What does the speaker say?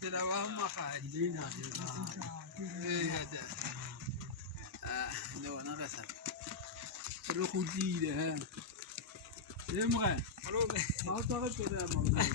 Trabajo makadina. Hada. لو أنا غسل. روح جديدة ها. إيه مغان؟ ما أعتقد كذا مغان.